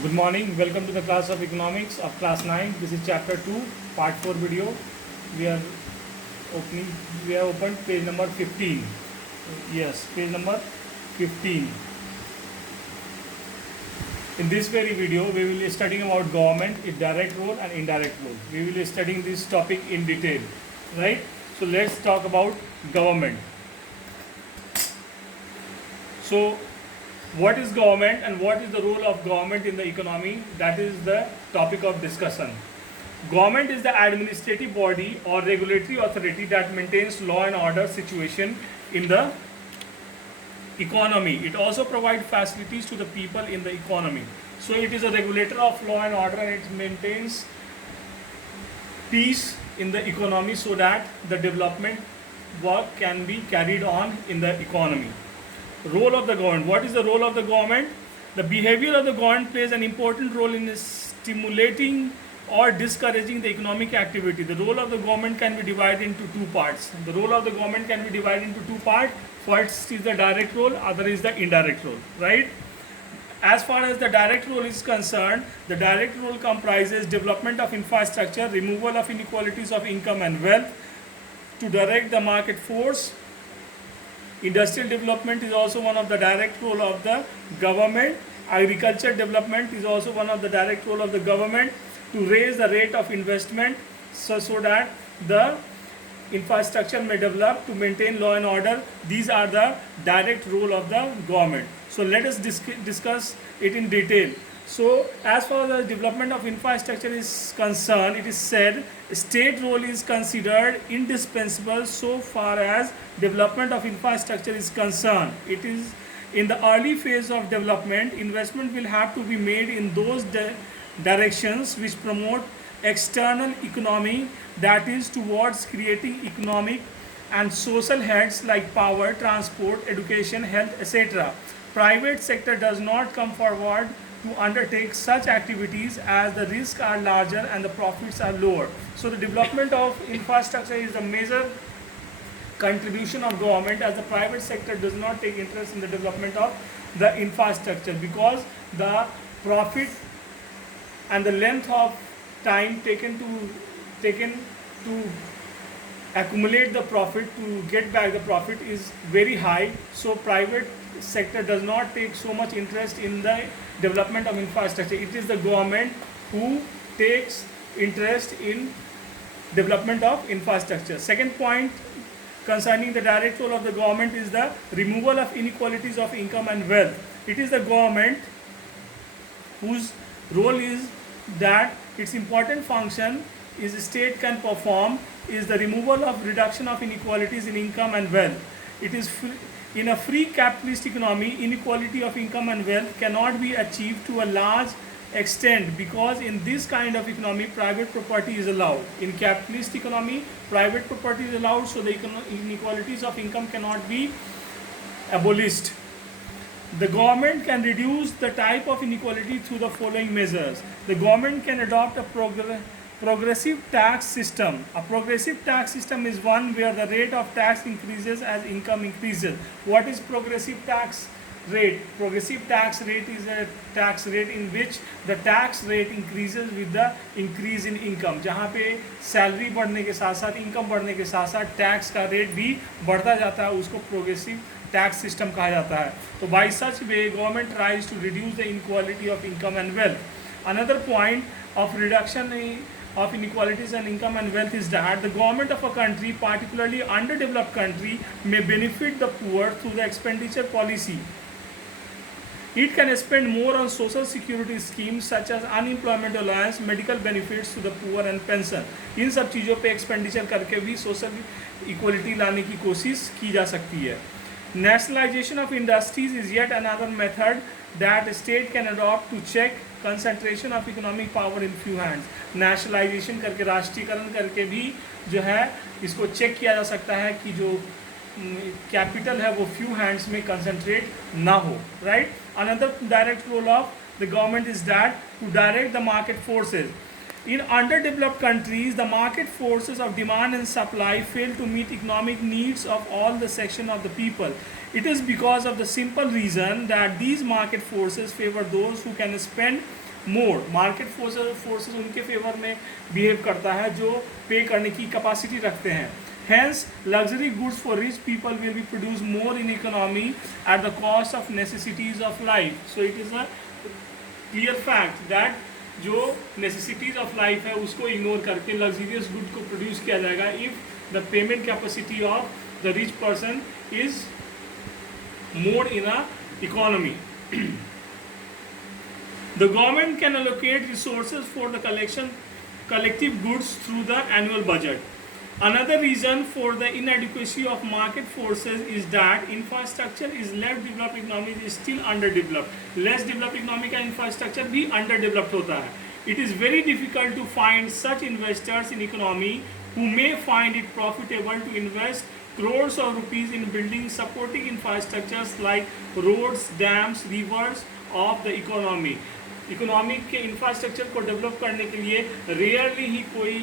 Good morning. Welcome to the class of economics of class 9. This is chapter 2, part 4 video. We are opening, we have opened page number 15. Yes, page number 15. In this very video, we will be studying about government, its direct role and indirect role. We will be studying this topic in detail, right? So let's talk about government. So what is government and what is the role of government in the economy? That is the topic of discussion. Government is the administrative body or regulatory authority that maintains law and order situation in the economy. It also provides facilities to the people in the economy. So it is a regulator of law and order, and it maintains peace in the economy so that the development work can be carried on in the economy. Role of the government. What is the role of the government? The behavior of the government plays an important role in stimulating or discouraging the economic activity. The role of the government can be divided into two parts. The role of the government can be divided into two parts. First is the direct role, other is the indirect role, right? As far as the direct role is concerned, the direct role comprises development of infrastructure, removal of inequalities of income and wealth, to direct the market force. Industrial development is also one of the direct role of the government. Agriculture development is also one of the direct role of the government, to raise the rate of investment so that the infrastructure may develop, to maintain law and order. These are the direct role of the government. So let us discuss it in detail. So as far as the development of infrastructure is concerned, it is said state role is considered indispensable so far as development of infrastructure is concerned. It is in the early phase of development, investment will have to be made in those directions which promote external economy, that is towards creating economic and social heads like power, transport, education, health, etc. Private sector does not come forward to undertake such activities as the risks are larger and the profits are lower. So the development of infrastructure is a major contribution of government, as the private sector does not take interest in the development of the infrastructure, because the profit and the length of time taken to accumulate the profit, to get back the profit, is very high. So private sector does not take so much interest in the development of infrastructure. It is the government who takes interest in development of infrastructure. Second point concerning the direct role of the government is the removal of inequalities of income and wealth. It is the government whose role is that its important function is state can perform is the removal of reduction of inequalities in income and wealth. It is in a free capitalist economy, inequality of income and wealth cannot be achieved to a large extent, because in this kind of economy private property is allowed. In capitalist economy private property is allowed, so the inequalities of income cannot be abolished. The government can reduce the type of inequality through the following measures. The government can adopt a progressive tax system. A progressive tax system is one where the rate of tax increases as income increases. What is progressive tax rate? Progressive tax rate is a tax rate in which the tax rate increases with the increase in income. जहाँ पे salary बढ़ने के साथ साथ income बढ़ने के साथ साथ टैक्स का रेट भी बढ़ता जाता है, उसको प्रोग्रेसिव टैक्स सिस्टम कहा जाता है. तो by such way government tries to reduce the inequality of income and wealth. Another point of reduction of inequalities and income and wealth is that the government of a country, particularly underdeveloped country, may benefit the poor through the expenditure policy. It can spend more on social security schemes such as unemployment allowance, medical benefits to the poor and pension. इन सब चीज़ों पे expenditure करके भी social equality लाने की कोशिश की जा सकती है. Nationalization of industries is yet another method that state can adopt to check concentration of economic power in few hands. Nationalization करके, राष्ट्रीयकरण करके भी जो है इसको चेक किया जा सकता है कि जो कैपिटल है वो फ्यू हैंड्स में कंसंट्रेट ना हो, right. Another direct role of the government is that to direct the market forces. In underdeveloped countries, the market forces of demand and supply fail to meet economic needs of all the section of the people. It is because of the simple reason that these market forces favor those who can spend mode, market forces उनके favour में behave करता है जो पे करने की capacity रखते हैं. Hence, luxury goods for rich people will be produced more in economy at the cost of necessities of life. So it is a clear fact that जो necessities of life है उसको इग्नोर करके luxurious good को produce किया जाएगा if the payment capacity of the rich person is more in a economy. The government can allocate resources for the collective goods through the annual budget. Another reason for the inadequacy of market forces is that infrastructure is less developed economies is still underdeveloped. Less developed economy का infrastructure भी underdeveloped होता है. It is very difficult to find such investors in economy who may find it profitable to invest crores of rupees in building supporting infrastructures like roads, dams, rivers of the economy. Economic के infrastructure को develop करने के लिए rarely ही कोई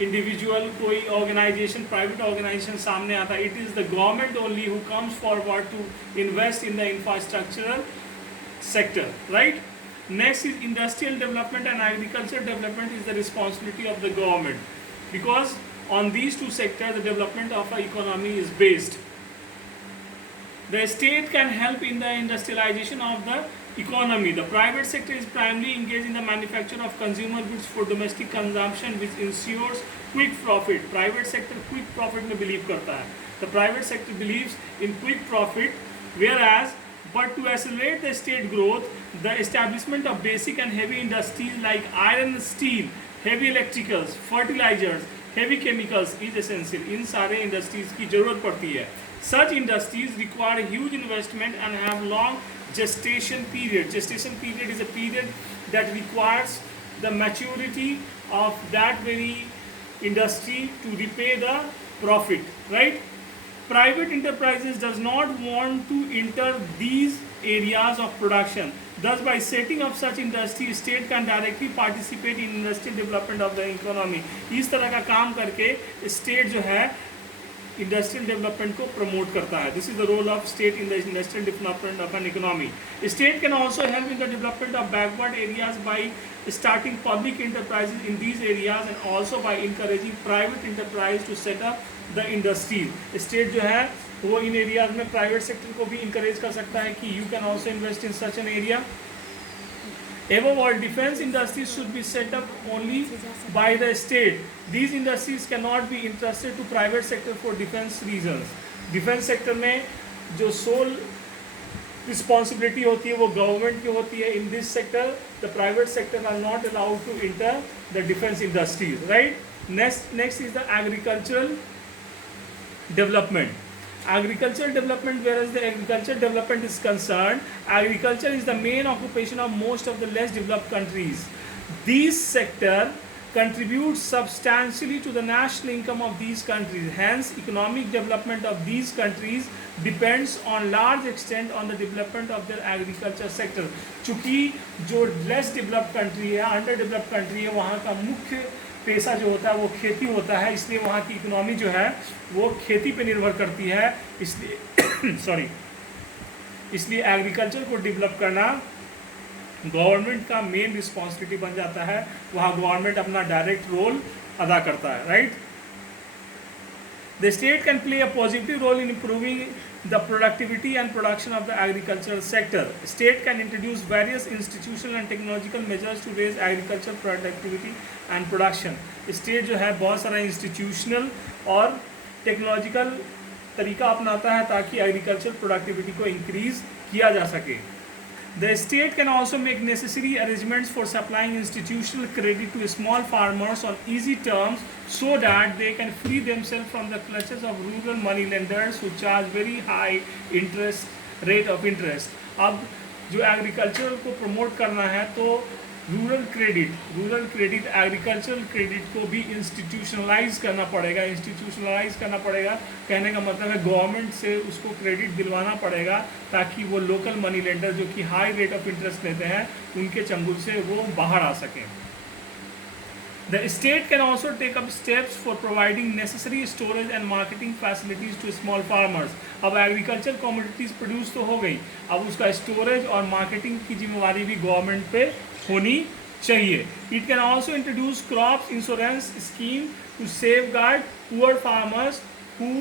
individual, कोई organisation, private organisation सामने आता है. It is the government only who comes forward to invest in the infrastructural sector, right. Next is industrial development and agriculture development is the responsibility of the government because on these two sectors the development of our economy is based. The state can help in the industrialization of the economy. The private sector is primarily engaged in the manufacture of consumer goods for domestic consumption which ensures quick profit. Private sector quick profit में believe करता है. The private sector believes in quick profit, whereas but to accelerate the state growth, the establishment of basic and heavy industries like iron, steel, heavy electricals, fertilizers, heavy chemicals is essential. इन सारे industries की जरूरत पड़ती है. Such industries require huge investment and have long gestation period. Gestation period is a period that requires the maturity of that very industry to repay the profit, right? Private enterprises does not want to enter these areas of production. Thus, by setting up such industry, state can directly participate in industrial development of the economy. इस तरह का काम करके state जो है industrial development को promote करता है. This is the role of state in the industrial development of an economy. State can also help in the development of backward areas by starting public enterprises in these areas and also by encouraging private enterprise to set up the industries. State जो है वो इन areas में private sector को भी encourage कर सकता है कि you can also invest in such an area. Above all, defense industries should be set up only by the state. These industries cannot be entrusted to private sector for defense reasons. Defense sector में जो sole responsibility होती है वो government की होती है. In this sector, the private sector are not allowed to enter the defense industries, right? Next is the agricultural development. Agricultural development, whereas the agricultural development is concerned, agriculture is the main occupation of most of the less developed countries. These sector contributes substantially to the national income of these countries. Hence, economic development of these countries depends on large extent on the development of their agriculture sector. चूँकि जो less developed country है, underdeveloped country है, वहाँ का मुख्य पैसा जो होता है वो खेती होता है, इसलिए वहाँ की इकोनॉमी जो है वो खेती पे निर्भर करती है. इसलिए इसलिए एग्रीकल्चर को डेवलप करना गवर्नमेंट का मेन रिस्पॉन्सिबिलिटी बन जाता है. वहाँ गवर्नमेंट अपना डायरेक्ट रोल अदा करता है, right. The state can play a positive role in improving the productivity and production of the agricultural sector. State can introduce various institutional and technological measures to raise agricultural productivity and production. State जो है बहुत सारा institutional और technological तरीका अपनाता है ताकि agricultural productivity को increase किया जा सके. The state can also make necessary arrangements for supplying institutional credit to small farmers on easy terms so that they can free themselves from the clutches of rural money lenders who charge very high rate of interest. अब जो agriculture को promote करना है तो rural credit agricultural credit को भी institutionalise करना पड़ेगा. कहने का मतलब है गवर्नमेंट से उसको क्रेडिट दिलवाना पड़ेगा ताकि वो लोकल मनी लेंडर जो कि हाई रेट ऑफ इंटरेस्ट लेते हैं उनके चंगुल से वो बाहर आ सकें. The state can also take up steps for providing necessary storage and marketing facilities to small farmers. अब एग्रीकल्चर कमोडिटीज़ प्रोड्यूस तो हो गई, अब उसका स्टोरेज और मार्केटिंग की जिम्मेवारी भी गवर्नमेंट पे होनी चाहिए. It can also introduce crop insurance scheme to safeguard poor farmers who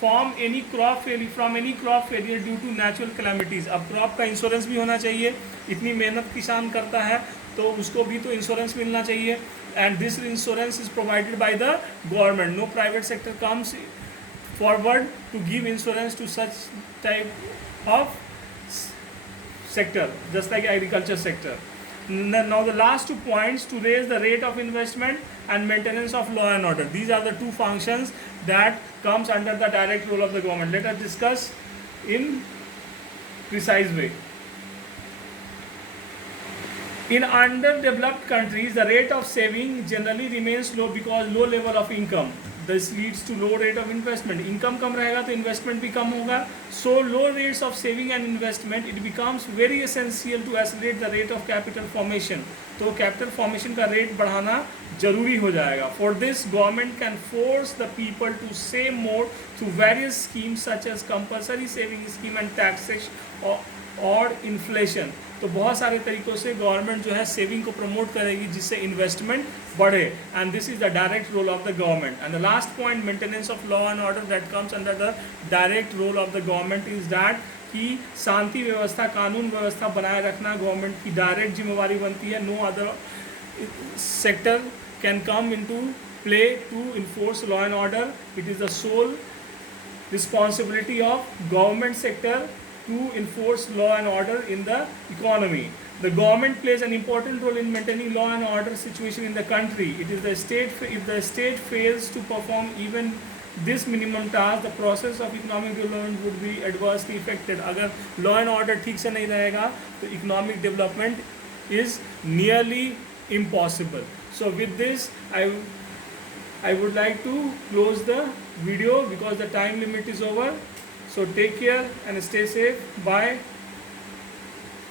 from any crop failure due to natural calamities. अब क्रॉप का इंश्योरेंस भी होना चाहिए. इतनी मेहनत किसान करता है तो उसको भी तो इंश्योरेंस मिलना चाहिए. And this insurance is provided by the government. No private sector comes forward to give insurance to such type of sector, just like agriculture sector. Now the last 2 points to raise the rate of investment and maintenance of law and order. These are the 2 functions that comes under the direct role of the government. Let us discuss in precise way. In underdeveloped countries, the rate of saving generally remains low because low level of income. This leads to low rate of investment. Income कम रहेगा तो investment भी कम होगा. So low rates of saving and investment, it becomes very essential to accelerate the rate of capital formation. तो capital formation का rate बढ़ाना जरूरी हो जाएगा. For this, government can force the people to save more through various schemes such as compulsory saving scheme and taxation और inflation. तो बहुत सारे तरीक़ों से गवर्नमेंट जो है सेविंग को प्रमोट करेगी जिससे इन्वेस्टमेंट बढ़े. And this is the direct role of the government. And the last point, maintenance of law and order, that comes under the direct role of the government is that कि शांति व्यवस्था, कानून व्यवस्था बनाए रखना गवर्नमेंट की direct जिम्मेवारी बनती है. No other sector can come into play to enforce law and order. It is the sole responsibility of government sector to enforce law and order in the economy. The government plays an important role in maintaining law and order situation in the country. It is the state, if the state fails to perform even this minimum task, the process of economic development would be adversely affected. अगर law and order ठीक से नहीं रहेगा तो economic development is nearly impossible. So with this, I would like to close the video because the time limit is over. So take care and stay safe. Bye.